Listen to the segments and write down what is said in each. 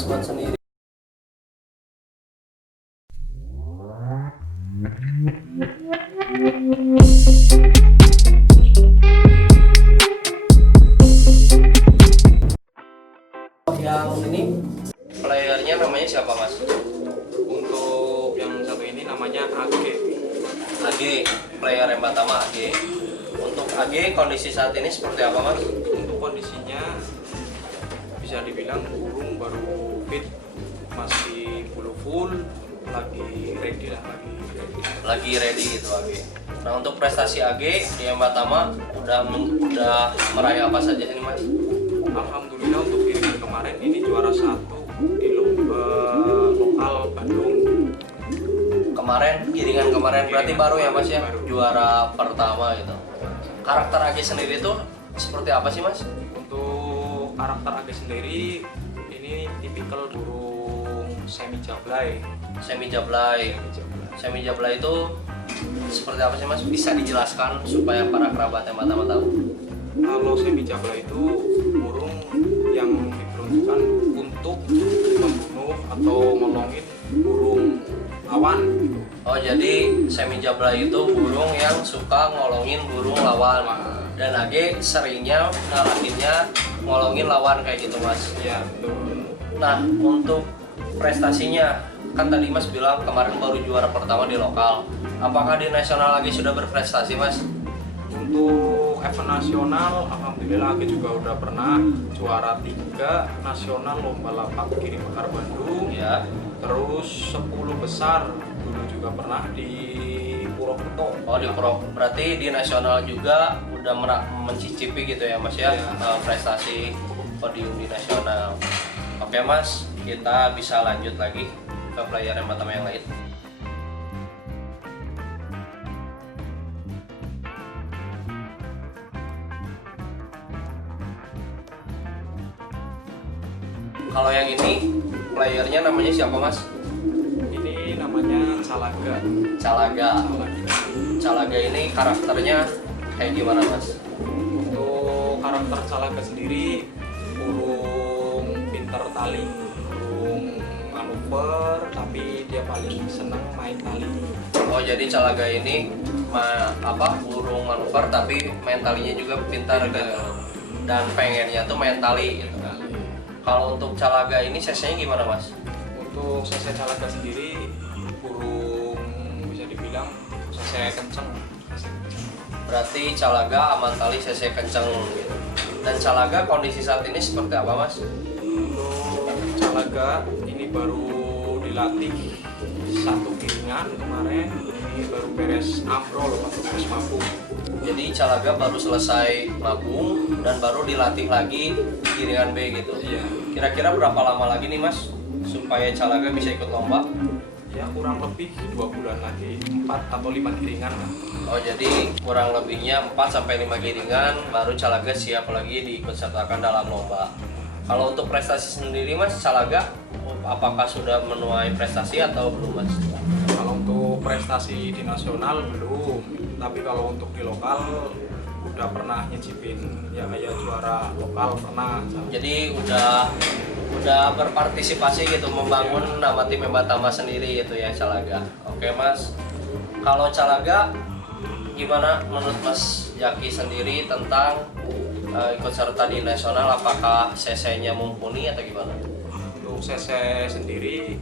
squad sendiri. Yang ini playernya namanya siapa mas? Untuk yang satu ini namanya AG. AG, player yang pertama AG. Untuk AG kondisi saat ini seperti apa mas? Untuk kondisinya bisa dibilang burung baru fit, masih full, lagi ready lah, Lagi ready gitu AG. Nah untuk prestasi AG di yang pertama udah meraih apa saja ini mas? Alhamdulillah untuk kiringan kemarin ini juara 1 di lomba lokal Bandung. Giringan kemarin berarti baru ya mas ya? Baru. Juara pertama gitu. Karakter AG sendiri itu seperti apa sih mas? Untuk karakter AG sendiri ini tipikal burung semi jablay. Semi jablay itu seperti apa sih mas? Bisa dijelaskan supaya para kerabat yang pertama tahu. Kalau semi jablay itu burung yang diperuntukkan untuk membunuh atau nolongin burung lawan. Oh jadi semi jablay itu burung yang suka ngolongin burung lawan, dan AG seringnya ngalahinnya ngolongin lawan kayak gitu mas. Ya betul. Nah untuk prestasinya kan tadi mas bilang kemarin baru juara pertama di lokal. Apakah di nasional lagi sudah berprestasi mas? Untuk event nasional, alhamdulillah aku juga udah pernah juara 3 nasional lomba lapak kirim mekar Bandung. Ya. Terus 10 besar dulu juga pernah di Purwokerto. Oh di pro, berarti di nasional juga udah mencicipi gitu ya mas ya, Ya. prestasi podium di nasional. Oke mas, kita bisa lanjut lagi ke player yang pertama yang lain. Kalau yang ini playernya namanya siapa mas? Ini namanya Calaga. Calaga. Calaga ini karakternya kayak gimana mas? Untuk karakter Calaga sendiri burung pinter tali, burung manuver, tapi dia paling senang main tali. Oh jadi Calaga ini burung manuver tapi main talinya juga pintar gitu. Dan pengennya tuh main tali gitu. Kalau untuk Calaga ini sesnya gimana mas? Untuk sese Calaga sendiri burung bisa dibilang sese kenceng. Berarti Calaga aman tali sese kenceng gitu. Dan Calaga kondisi saat ini seperti apa mas? Untuk Calaga ini baru dilatih 1 giringan kemarin, ini baru beres ambrol atau beres mabung. Jadi Calaga baru selesai mabung dan baru dilatih lagi giringan B gitu. Iya. Kira-kira berapa lama lagi nih mas supaya Calaga bisa ikut lomba? Ya kurang lebih 2 bulan lagi, 4 atau 5 giringan lah. Oh jadi kurang lebihnya 4 sampai 5 giringan baru Calaga siap lagi diikut sertakan dalam lomba. Kalau untuk prestasi sendiri mas, Calaga apakah sudah menuai prestasi atau belum mas? Kalau untuk prestasi di nasional belum, tapi kalau untuk di lokal udah pernah nyicipin ya kayak juara lokal pernah. Jadi udah berpartisipasi gitu membangun nama tim Embatama sendiri gitu ya Calaga. Oke mas, kalau Calaga gimana menurut Mas Jaki sendiri tentang ikut serta di nasional, apakah CC-nya mumpuni atau gimana? Untuk CC sendiri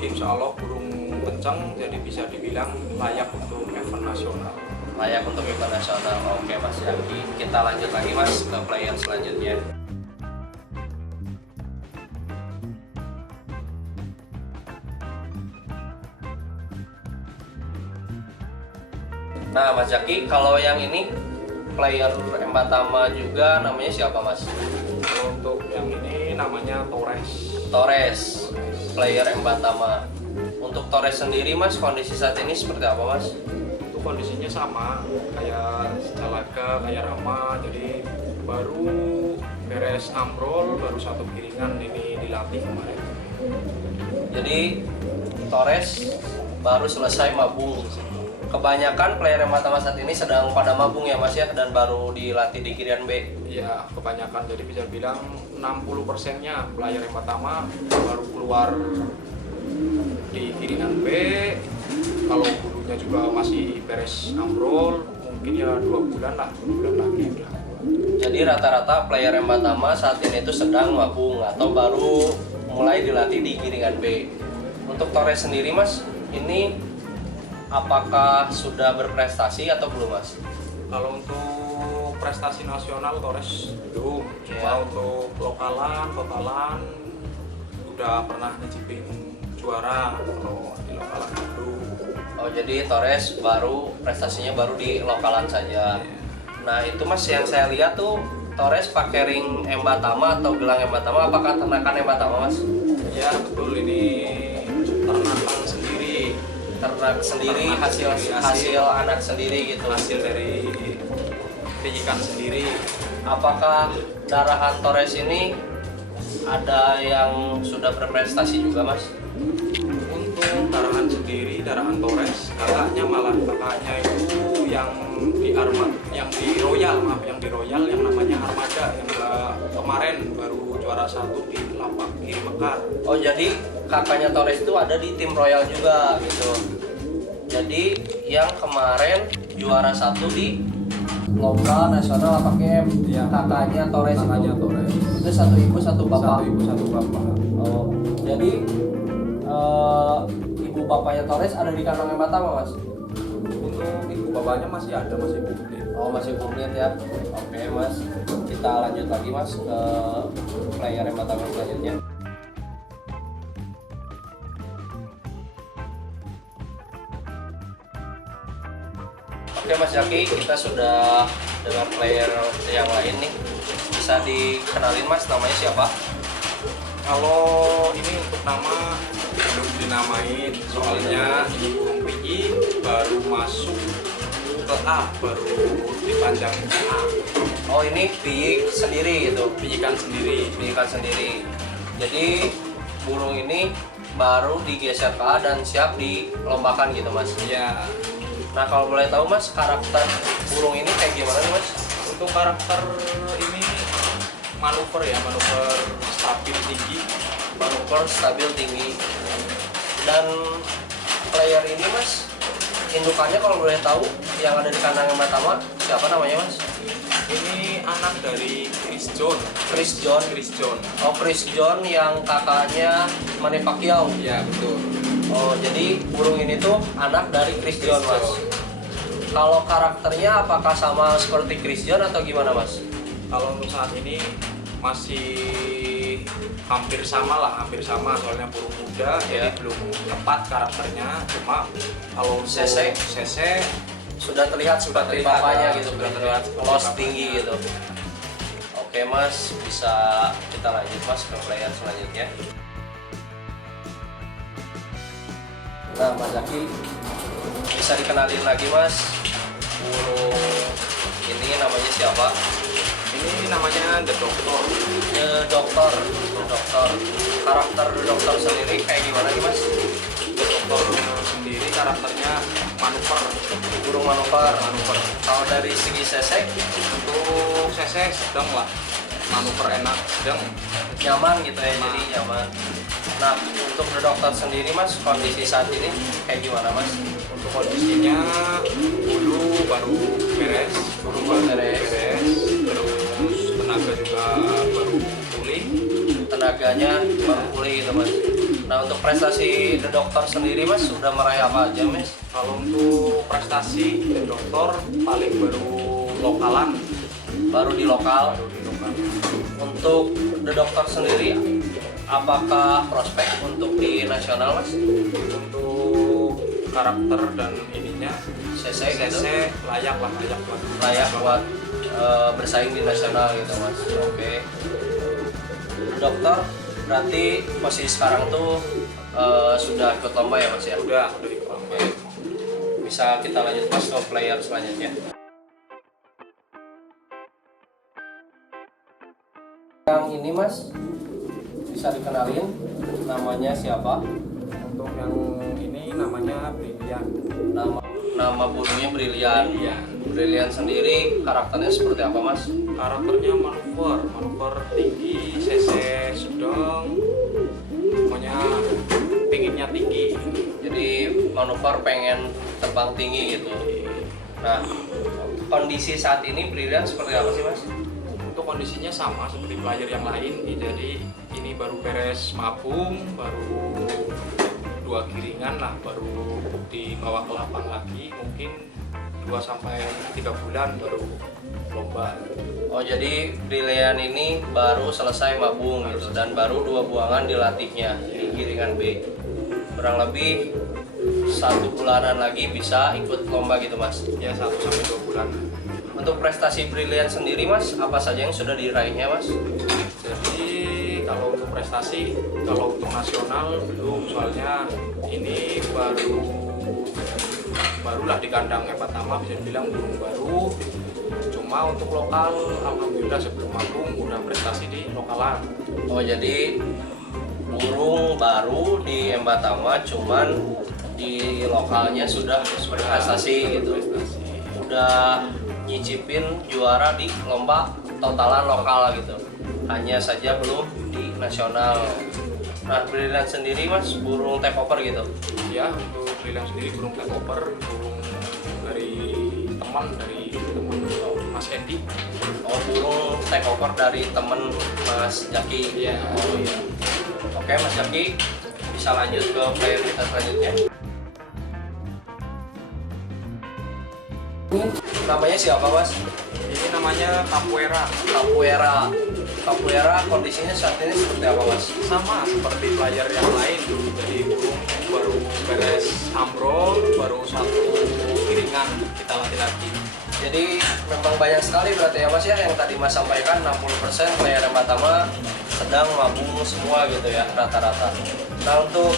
insya Allah burung kencang, jadi bisa dibilang layak untuk event nasional. Layak untuk event nasional. Oke Mas Jaki, kita lanjut lagi mas ke player selanjutnya. Nah Mas Jaki, kalau yang ini player Embatama juga namanya siapa mas? Kalau untuk yang ini namanya Torres. Torres, player Embatama. Untuk Torres sendiri mas, kondisi saat ini seperti apa mas? Untuk kondisinya sama kayak Calaga, kayak Rama, jadi baru beres ambrol, baru 1 giringan ini dilatih kemarin. Jadi Torres baru selesai mabung. kebanyakan player yang Tama saat ini sedang pada mabung ya Mas ya, dan baru dilatih di Kirian B. Ya kebanyakan, jadi bisa bilang 60%-nya player yang pertama baru keluar di Kirinan B. Kalau dulunya juga masih beres ambrol, mungkin ya 2 bulan lah, 2 bulan lagi udah. Jadi rata-rata player yang Tama saat ini itu sedang mabung atau baru mulai dilatih di Kirian B. Untuk Torres sendiri Mas, ini apakah sudah berprestasi atau belum Mas? Kalau untuk prestasi nasional Torres belum, cuma Ya. untuk lokalan, totalan udah pernah nyicipin juara kalau di lokalan itu. Oh jadi Torres baru prestasinya baru di lokalan saja. Nah itu Mas yang saya lihat tuh Torres pakai ring Tama atau gelang Tama, apakah ternakan Tama Mas? Ya betul, ini ternakan sendiri, Ternak sendiri, Ternak hasil sendiri, hasil anak sendiri gitu. hasil dari penyikan sendiri. Apakah darahan Torres ini ada yang sudah berprestasi juga Mas? Untuk darahan sendiri, darahan Torres, kakaknya itu yang di Royal yang namanya Armada, yang kemarin baru juara 1 di Lapak Kiri Mekar. Oh jadi kakaknya Torres itu ada di tim Royal juga gitu. Jadi yang kemarin juara 1 di lomba nasional apa game? Iya. Kakaknya Torres. Kakaknya itu. Torres. Itu satu ibu satu bapak. Satu ibu satu bapak. Oh jadi ibu bapaknya Torres ada di kandang Tama Mas? Untuk ibu bapaknya masih ada, masih komplit. Oh masih komplit ya. Oke Mas, kita lanjut lagi Mas ke player Tama selanjutnya. Oke Mas Zaki, kita sudah dengan player yang lain nih. Bisa dikenalin Mas, namanya siapa? Kalau ini untuk nama belum dinamain, soalnya ini burung piji baru masuk ke A, baru dipanjang ke A. Oh ini piyik sendiri gitu, Pijikan sendiri. pijikan sendiri. Jadi burung ini baru digeser ke A dan siap dilombakan gitu Mas. Ya, Nah kalau boleh tahu Mas, karakter burung ini kayak gimana nih Mas? untuk karakter ini manuver stabil tinggi. Manuver stabil tinggi. Dan player ini Mas, indukannya kalau boleh tahu yang ada di kandang Tama siapa namanya Mas? Ini anak dari Chris John. Chris John. Chris John. Oh Chris John yang kakaknya Manny Pacquiao. Ya betul. Oh jadi burung ini tuh anak dari Chris Chris John Mas. John. Kalau karakternya apakah sama seperti Chris John atau gimana Mas? Kalau untuk saat ini masih hampir sama soalnya burung muda, Ya. jadi belum tepat karakternya. Cuma kalau untuk CC? CC Sudah terlihat seperti terlihat, bapaknya ya, gitu, sudah terlihat terlihat los seperti tinggi bapaknya. gitu. Oke Mas, bisa kita lanjut Mas ke player selanjutnya. Nah Mas Zaki, bisa dikenalin lagi Mas, burung ini namanya siapa? ini namanya The Doctor. The Doctor. Karakter The Doctor sendiri kayak gimana nih Mas? The Doctor sendiri karakternya manuver. Burung manuver. Kalau dari segi sesek Untuk CC sedang lah, manuver enak, sedang. nyaman gitu ya, jadi nyaman. Nah untuk The Doctor sendiri Mas, kondisi saat ini kayak gimana Mas? Untuk kondisinya dulu baru beres, terus tenaga juga baru pulih. Tenaganya baru pulih gitu Mas. Nah untuk prestasi The Doctor sendiri Mas sudah meraih apa aja Mas? Kalau untuk prestasi The Doctor paling baru lokalan. Baru di lokal. Untuk The Doctor sendiri apakah prospek untuk di nasional Mas? Untuk karakter dan ininya CC gitu? CC layak buat Layak nasional. buat bersaing di nasional gitu Mas. Oke. The Doctor berarti posisi sekarang tuh sudah ikut lomba ya Mas ya? udah ikut. Oke. Bisa kita lanjut Mas ke player selanjutnya. Yang ini Mas bisa dikenalin namanya siapa? Untuk yang ini namanya Brilian. Nama nama burungnya Brilian. Iya. Brilian sendiri karakternya seperti apa mas? Karakternya manuver tinggi, cc sedang, pokoknya pinginnya tinggi. Jadi manuver pengen terbang tinggi gitu. Nah, kondisi saat ini Brilian seperti apa sih mas? Untuk kondisinya sama seperti player yang lain, jadi ini baru beres mabung, baru 2 giringan lah, baru dibawa ke lapang lagi, mungkin 2-3 bulan baru lomba. Oh jadi Brilian ini baru selesai mabung gitu dan baru 2 buangan dilatihnya di giringan B. Kurang lebih 1 bulanan lagi bisa ikut lomba gitu mas. Ya 1-2 bulan. Untuk prestasi Brilian sendiri mas, apa saja yang sudah diraihnya mas? Jadi kalau untuk prestasi, kalau untuk nasional belum, soalnya ini barulah di kandang yang pertama, bisa dibilang burung baru. Cuma untuk lokal, alhamdulillah sebelum mabung udah prestasi di lokalan. Oh jadi burung baru di Embatama, cuman di lokalnya sudah berprestasi gitu. Udah nyicipin juara di lomba totalan lokal gitu. Hanya saja belum di nasional. Nah, Brilian sendiri mas burung takeover gitu. Ya, untuk Brilian sendiri burung takeover, burung dari teman Mas Endi. Oh, burung takeover dari temen Mas Jaki. Iya. Oh iya. Oke, Mas Jaki bisa lanjut ke player kita selanjutnya. Namanya siapa mas? Ini namanya Capoeira. Capoeira kondisinya saat ini seperti apa mas? Sama seperti player yang lain, jadi burung baru beres ambrol, baru 1 giringan kita latih lagi. Jadi memang banyak sekali berarti ya mas ya, yang tadi mas sampaikan 60% player yang pertama sedang mabung semua gitu ya rata-rata. Nah untuk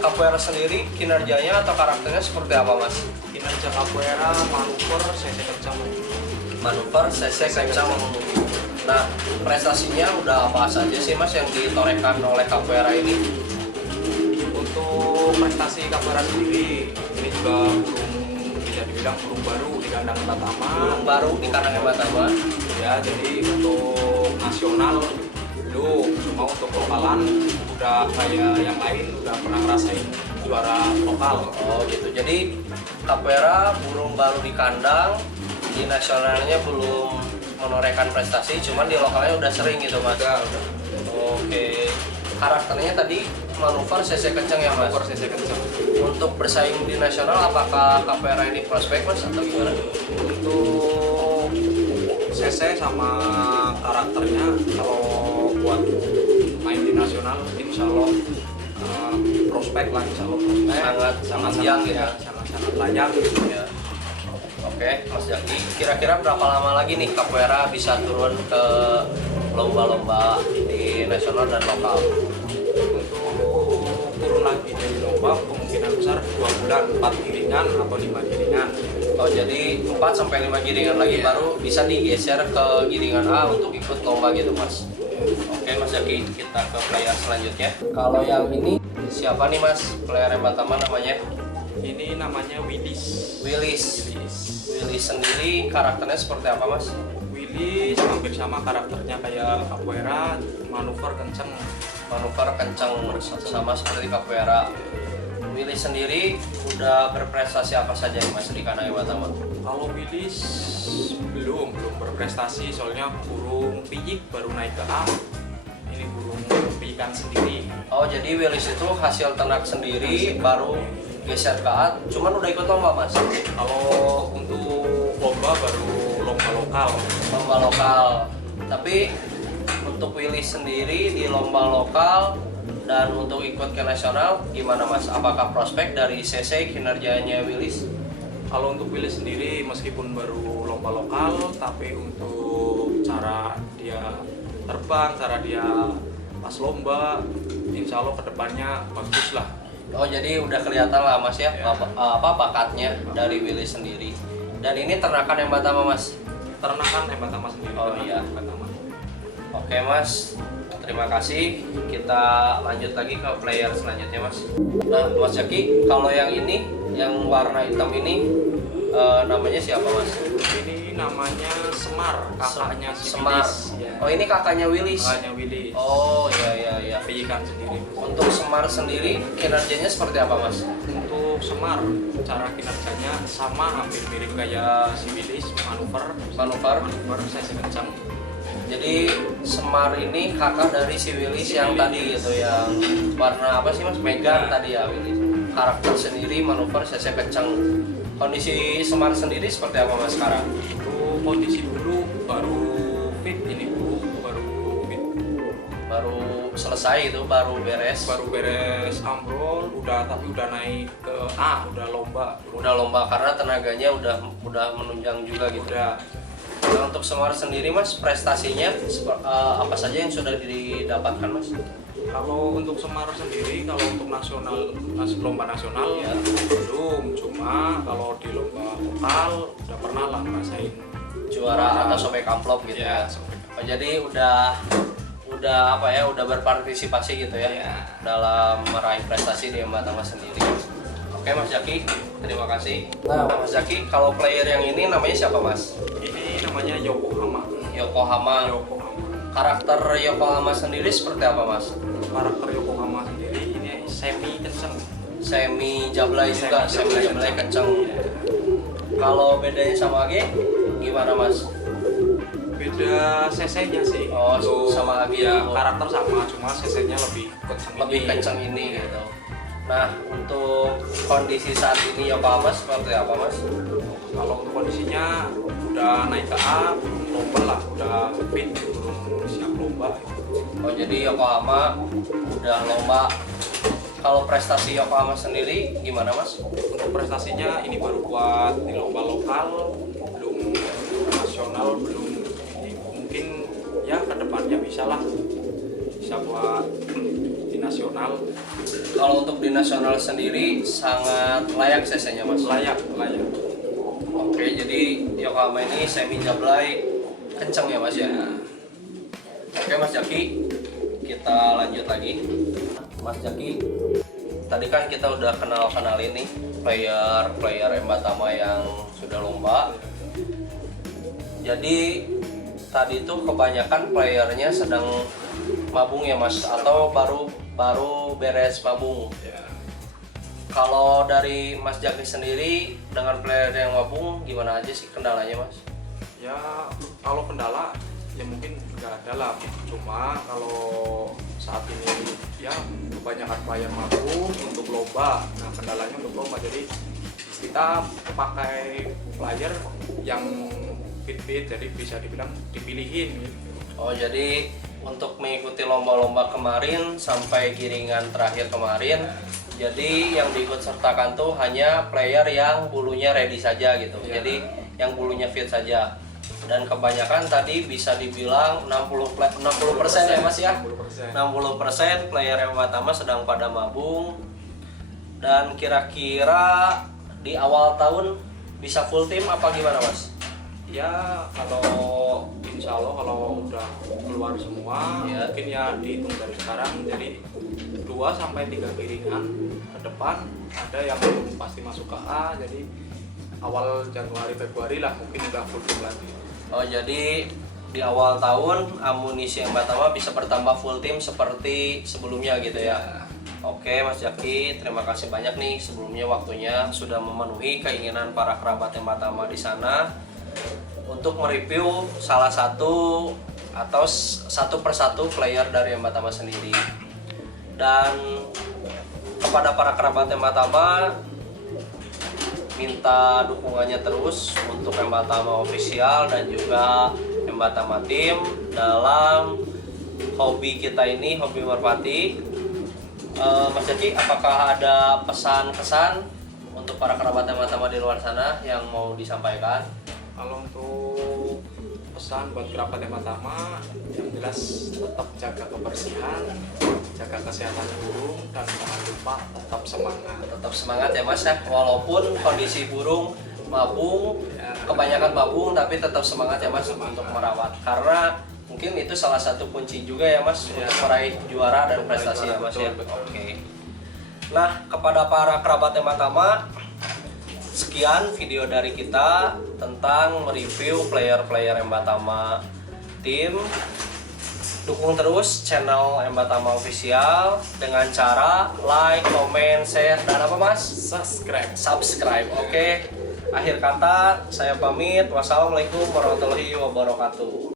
Capoeira sendiri kinerjanya atau karakternya seperti apa mas? Kinerja Capoeira manuver cc kencang. Manuver cc kencang. Nah prestasinya udah apa saja sih mas yang ditorehkan oleh Capoeira ini? Untuk prestasi Capoeira sendiri, ini juga burung, bisa dibilang burung baru di kandang pertama. Burung baru di kandang yang pertama. Ya, jadi untuk nasional belum, cuma untuk lokalan udah kayak yang lain udah pernah ngerasain juara lokal. Oh gitu. Jadi Capoeira burung baru di kandang, di nasionalnya belum menorehkan prestasi, cuman di lokalnya udah sering gitu mas. Udah. Oke. Karakternya tadi manuver cc kencang ya mas. Manuver cc kencang. Untuk bersaing di nasional apakah Capoeira ini prospek mas atau gimana? Untuk cc sama karakternya, kalau buat main di nasional insya Allah prospek lah, insya Allah prospek Sangat siang ya. sangat layak gitu. Ya. Oke, Mas Jaki, kira-kira berapa lama lagi nih Capoeira bisa turun ke lomba-lomba di nasional dan lokal? Untuk turun lagi dari lomba kemungkinan besar 2 bulan, 4 giringan atau 5 giringan. Oh jadi 4-5 giringan lagi Iya. baru bisa digeser ke giringan A untuk ikut lomba gitu mas. Oke Mas Jaki, kita ke player selanjutnya. Kalau yang ini siapa nih mas? Player yang pertama namanya? Ini namanya Willis. Willis sendiri karakternya seperti apa mas? Willis hampir sama karakternya kayak Capoeira, manuver kenceng. Manuver kencang sama seperti Capoeira. Willis sendiri udah berprestasi apa saja nih mas di kandang yang pertama? Kalau Willis belum berprestasi, soalnya burung piyik baru naik ke A. Ini burung piyikan sendiri. Oh jadi Willis itu hasil ternak sendiri baru geser ke A, cuman udah ikut lomba mas? Kalau untuk lomba baru lomba lokal. Lomba lokal. Tapi untuk Willis sendiri di lomba lokal dan untuk ikut ke nasional gimana mas? Apakah prospek dari CC kinerjanya Willis? Kalau untuk Willis sendiri meskipun baru lomba lokal, tapi untuk cara dia terbang, cara dia pas lomba, insya Allah kedepannya bagus lah. Oh jadi udah kelihatan lah mas ya, Ya. apa bakatnya dari Willis sendiri. Dan ini ternakan yang pertama mas? Ternakan yang pertama sendiri. Oh ternakan iya. yang pertama. Oke mas, terima kasih. Kita lanjut lagi ke player selanjutnya Mas. Nah Mas Jaki, kalau yang ini, yang warna hitam ini namanya siapa Mas? Ini namanya Semar, kakaknya si Semar. Willis. Ya. Oh ini kakaknya Willis. Kakaknya Willis. Oh iya. Pijikan sendiri. Untuk Semar sendiri kinerjanya seperti apa Mas? Untuk Semar, cara kinerjanya sama, hampir mirip kayak si Willis, manuver sesi kencang. Jadi Semar ini kakak dari si Willis yang tadi gitu, yang warna apa sih Mas? Megan tadi ya Willis. Karakter sendiri, manuver, cc kencang. Kondisi Semar sendiri seperti apa Mas sekarang? Untuk kondisi dulu baru fit ini Bu, baru fit. Baru selesai itu, baru beres. Baru beres ambrol, tapi udah naik ke A, udah lomba. Udah lomba karena tenaganya udah menunjang juga gitu. Udah. Nah, untuk Semar sendiri Mas, prestasinya apa saja yang sudah didapatkan Mas? Kalau untuk Semar sendiri, kalau untuk lomba nasional Ya. belum, cuma kalau di lomba lokal udah pernah lah ngerasain Juara atau sobek amplop gitu ya. Oh, jadi udah apa ya, udah berpartisipasi gitu ya, dalam meraih prestasi di Mbak Tama sendiri. Oke Mas Jaki, terima kasih. Nah Mas Jaki, kalau player yang ini namanya siapa Mas? Ini namanya Yokohama. Yokohama. Karakter Yokohama sendiri seperti apa Mas? Karakter Yokohama sendiri ini semi kenceng. Semi jablay juga, semi jablay kenceng. Kalau bedanya sama AG gimana Mas? Beda cc-nya sih. Oh, Untuk sama AG ya, itu. karakter sama, cuma cc-nya lebih kenceng. Lebih kenceng ini gitu. Nah, untuk kondisi saat ini Yokohama seperti apa Mas? Kalau untuk kondisinya udah naik ke A, belum lomba lah, udah fit, belum siap lomba. Oh jadi Yokohama udah lomba. Kalau prestasi Yokohama sendiri gimana Mas? Untuk prestasinya ini baru buat di lomba lokal, belum nasional, belum mungkin ya kedepannya bisa buat di nasional. Kalau untuk di nasional sendiri sangat layak cc-nya Mas? Layak. Oke, jadi Yokohama ini semi jablay kenceng ya Mas ya? Oke Mas Jaki, kita lanjut lagi. Mas Jaki, tadi kan kita udah kenal ini player Embatama yang sudah lomba. Jadi tadi itu kebanyakan playernya sedang mabung ya Mas, atau baru beres mabung. Ya. Kalau dari Mas Jaki sendiri dengan player yang mabung gimana aja sih kendalanya Mas? Ya kalau kendala ya mungkin nggak ada lah, cuma kalau saat ini ya kebanyakan player mabung untuk lomba. Nah kendalanya untuk lomba, jadi kita pakai player yang fit, jadi bisa dibilang dipilihin gitu. Oh jadi untuk mengikuti lomba-lomba kemarin sampai giringan terakhir kemarin, jadi yang diikut sertakan tuh hanya player yang bulunya ready saja gitu. Ya. Jadi yang bulunya fit saja. Dan kebanyakan tadi bisa dibilang 60% ya Mas ya. 60% player yang pertama sedang pada mabung. Dan kira-kira di awal tahun bisa full tim apa gimana Mas? Ya kalau insya Allah kalau udah keluar semua Ya. mungkin ya dihitung dari sekarang, jadi 2-3 giringan ke depan ada yang pasti masuk ke A, jadi awal Januari Februari lah mungkin udah full tim lagi. Oh jadi di awal tahun amunisi yang pertama bisa bertambah full tim seperti sebelumnya gitu ya. Oke Mas Jaki, terima kasih banyak nih sebelumnya waktunya sudah memenuhi keinginan para kerabat yang pertama di sana untuk mereview salah satu atau satu persatu player dari Embatama sendiri. Dan kepada para kerabat Embatama minta dukungannya terus untuk Embatama official dan juga Embatama tim dalam hobi kita ini, hobi merpati. Mas Jaki, apakah ada pesan-kesan untuk para kerabat Embatama di luar sana yang mau disampaikan? Kalau untuk pesan buat kerabat yang pertama, yang jelas tetap jaga kebersihan, jaga kesehatan burung, dan jangan lupa tetap semangat. Tetap semangat ya Mas ya, walaupun kondisi burung mabung, Ya. kebanyakan mabung tapi tetap semangat ya Mas untuk merawat, karena mungkin itu salah satu kunci juga ya Mas Iya. untuk meraih juara dan Untuk prestasi meraih ya Mas juara, ya. betul. Oke. Nah, kepada para kerabat Ematama, sekian video dari kita tentang mereview player-player Ematama Team. Dukung terus channel Ematama Official dengan cara like, comment, share, dan apa Mas? Subscribe. Oke. Akhir kata, saya pamit. Wassalamualaikum warahmatullahi wabarakatuh.